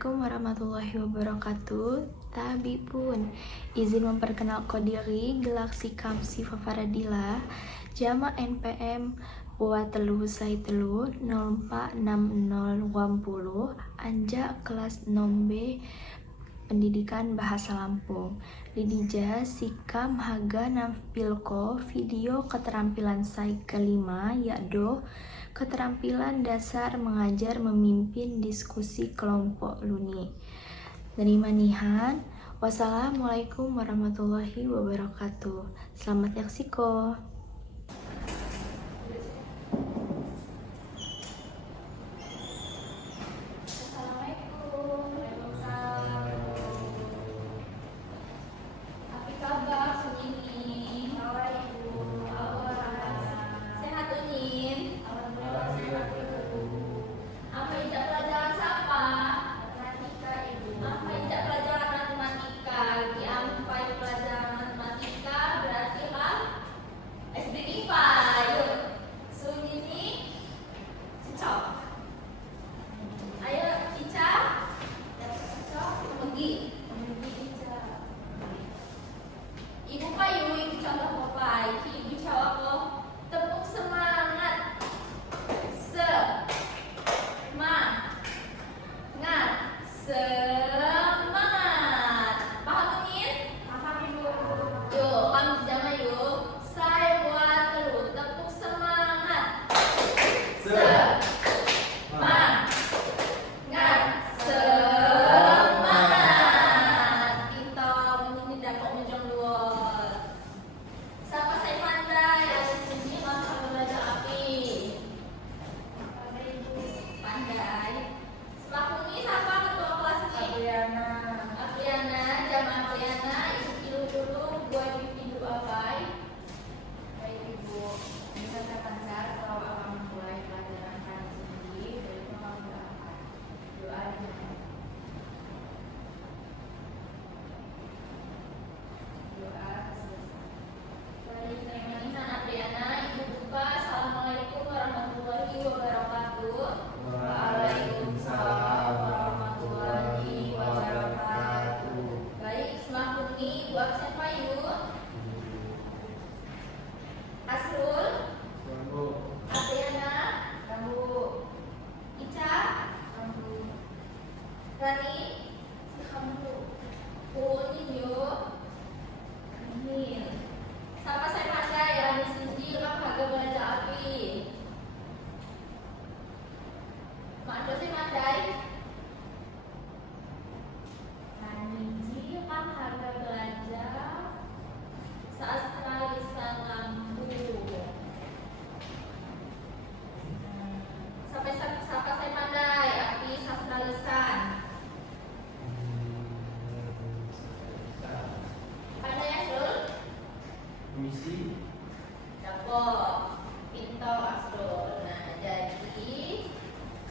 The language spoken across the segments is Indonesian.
Assalamualaikum warahmatullahi wabarakatuh. Tabipun, izin memperkenalkan diri, Galaksi Kamsi Fafaradila, Jama NPM buat telu usai telu 0460 Anja kelas 6B Pendidikan Bahasa Lampung. Lidija Sikam Haga nampilko video keterampilan saya kelima, yaitu keterampilan dasar mengajar memimpin diskusi kelompok Luni. Dari manihan, wassalamualaikum warahmatullahi wabarakatuh. Selamat yaksiko. Ibu Payu, itu contoh Popeye. Ibu jawab loh. Tepuk semangat. Semangat. Semangat. Paham Min? Paham Ibu. Yuk, kamu jangan yuk. Saya buat telu. Tepuk semangat. Semangat.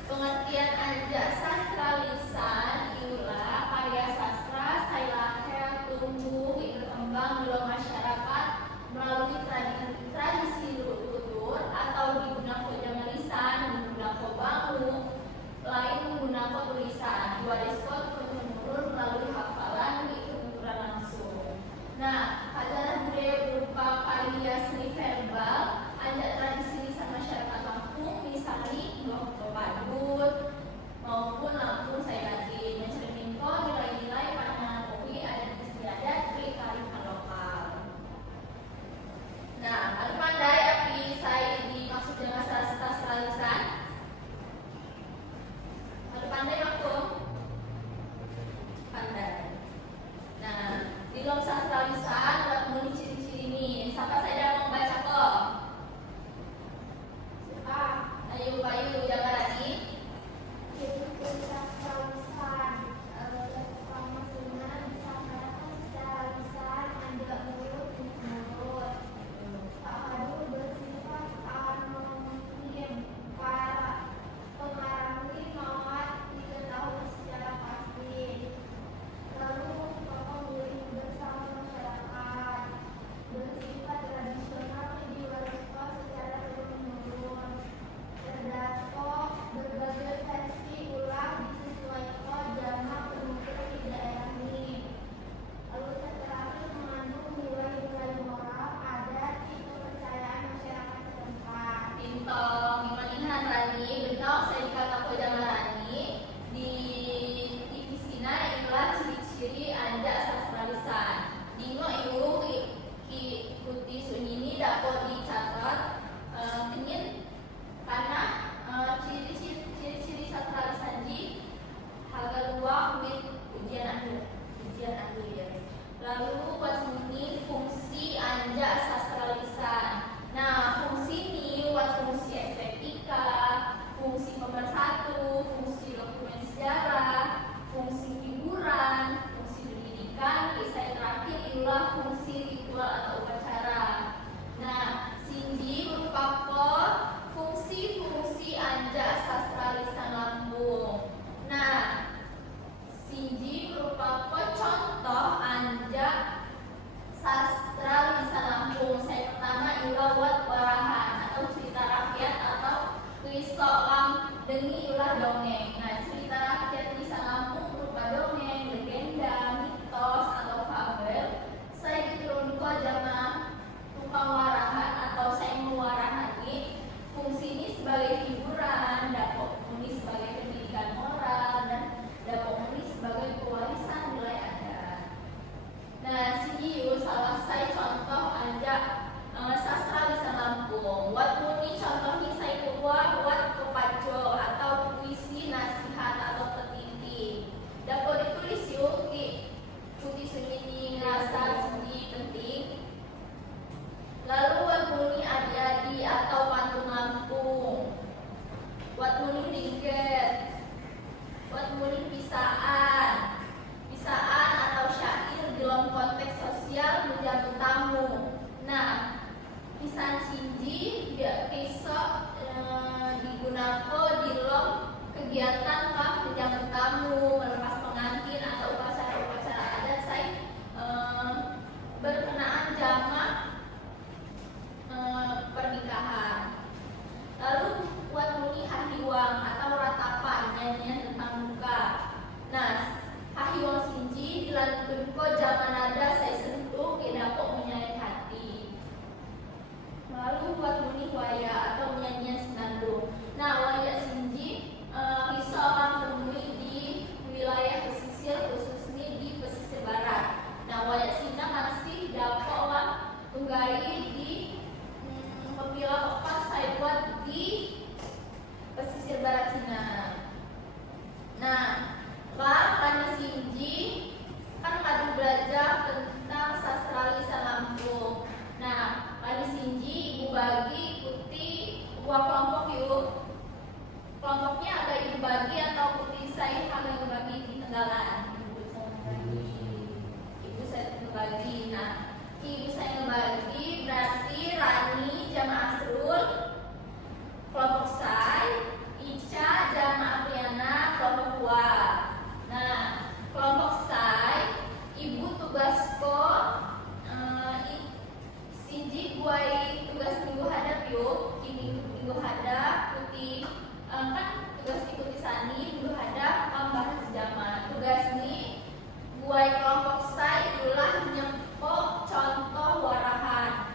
Pengertian anja sastra lisan iulah karya sastra saya tumbuh berkembang dalam masyarakat melalui tradisi tutur atau digunakan dengan lisan, menggunakan bangu, lain menggunakan tulisan, diwariskan turun-temurun melalui hafalan di penuturan langsung. Nah, ajaran budaya berupa karya seni verbal, anja tradisi lisan dapat dicatat ingin karena ciri-ciri sastralisan di harga luang with ujian akhir. Lalu buat ini fungsi anja sastralisan. Nah, fungsi ini buat fungsi estetika, fungsi pemersatu, fungsi dokumen sejarah, fungsi hiburan, fungsi pendidikan, kisah terakhir itulah fungsi ritual atau upacara. Nah, Sinji merupakan fungsi-fungsi anja sastralisan Lampung. Nah, Sinji merupakan contoh anja sastra lisan Lampung. Saya pertama ilah buat warahan atau cerita rakyat atau risolam dengi ulah dongeng. Nah, cerita rakyat lisan Lampung berupa dongeng, legenda, mitos atau fabel. Saya diturunkan jamaah tukang warahan atau saya mewarahani. Fungsi ini sebagai hiburan, dapat muni sebagai pendidikan moral, dan dapat muni sebagai pewarisan nilai adat. Nah, sini salah saya contoh aja sastra lisan Lampung. Wat muni contohnya saya keluar wat kepaco atau puisi nasihat atau petiti. Dapat ditulis yuk ki putih semini rasa seni penting. Lalu wat muni adi-adi atau pantun Lampung. Wat muni ringket. Wat muni pisaan atau syair dalam konteks sosial menjamu tamu. Nah, pisaan Sinji bisa digunakan di dalam kegiatan menjamu tamu, melepas pengantin atau upacara-upacara adat saya berkenaan jamak pernikahan. Lalu buat muni hahiwang atau ratapan, nyanyian tentang duka. Nah, hahiwang Sinji dilakukan ko zaman ada saya sentuh ke dapat menyayat hati. Lalu buat muni waya atau nyanyian senandung. Nah, waya Sinji bisa orang temui di wilayah pesisir, khususnya di pesisir barat. Nah, waya Sina masih dapat orang tunggai di pemilah apa saya buat di pesisir barat Cina. Nah, karena Sinji kan lagi belajar tentang sastra lisan Lampung. Nah, karena Sinji ibu bagi ikuti dua kelompok yuk. Kelompoknya agak ibu bagi atau putih saya agak ibu bagi di Tenggalan. Ibu saya ngebagi. Nah, ibu saya ngebagi berarti Rani jamaah Asrul, kelompok saya, Ica jamaah Apriana, kelompok Wa. Nah, kelompok saya, ibu tugasko Sinji buai tugas minggu hadap yuk. Minggu hadap putih kan tugas ikuti sani minggu hadap bahas zaman. Tugas ini buai kelompok saya itulah nyempok contoh warahan.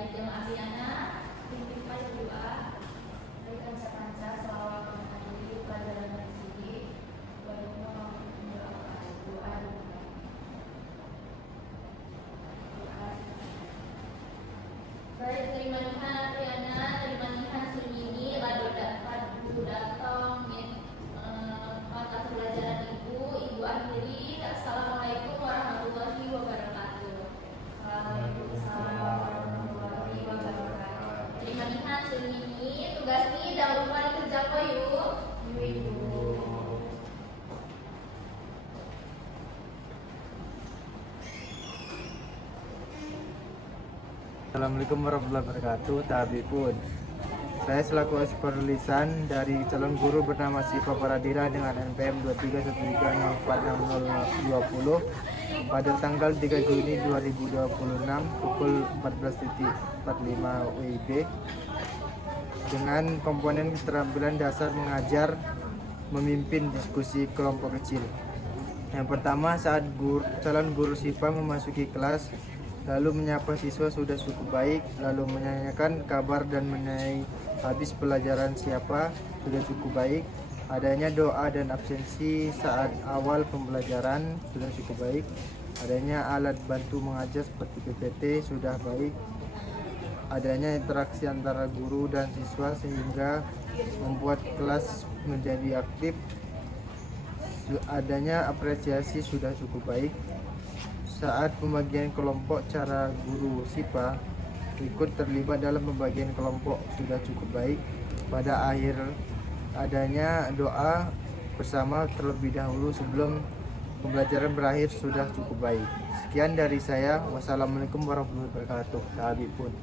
Baik, jemaah Ariana, pimpin doa. Dari kanca-kanca selawat menghadiri pelajaran bersih. Doa. Baik, terima nihan Ariana, terima nihan Sunyini, Ladu datang mata pelajaran Ibu akhiri. Assalamualaikum warahmatullahi wabarakatuh. Waalaikumsalam warahmatullahi wabarakatuh. Terima nihan Sunyini, tugas ini jangan lupa dikerjakan yuk. Ibu. Assalamualaikum warahmatullahi wabarakatuh. Tabipun. Saya selaku superlisan dari calon guru bernama Siva Paradira dengan NPM 2313046020 pada tanggal 3 Juni 2026 pukul 14.45 WIB dengan komponen keterampilan dasar mengajar memimpin diskusi kelompok kecil. Yang pertama, saat calon guru Siva memasuki kelas lalu menyapa siswa sudah cukup baik, lalu menanyakan kabar dan menanyai habis pelajaran siapa sudah cukup baik. Adanya doa dan absensi saat awal pembelajaran sudah cukup baik. Adanya alat bantu mengajar seperti PPT sudah baik. Adanya interaksi antara guru dan siswa sehingga membuat kelas menjadi aktif. Adanya apresiasi sudah cukup baik. Saat pembagian kelompok, cara guru Siva ikut terlibat dalam pembagian kelompok sudah cukup baik. Pada akhir adanya doa bersama terlebih dahulu sebelum pembelajaran berakhir sudah cukup baik. Sekian dari saya. Wassalamualaikum warahmatullahi wabarakatuh. Tabipun.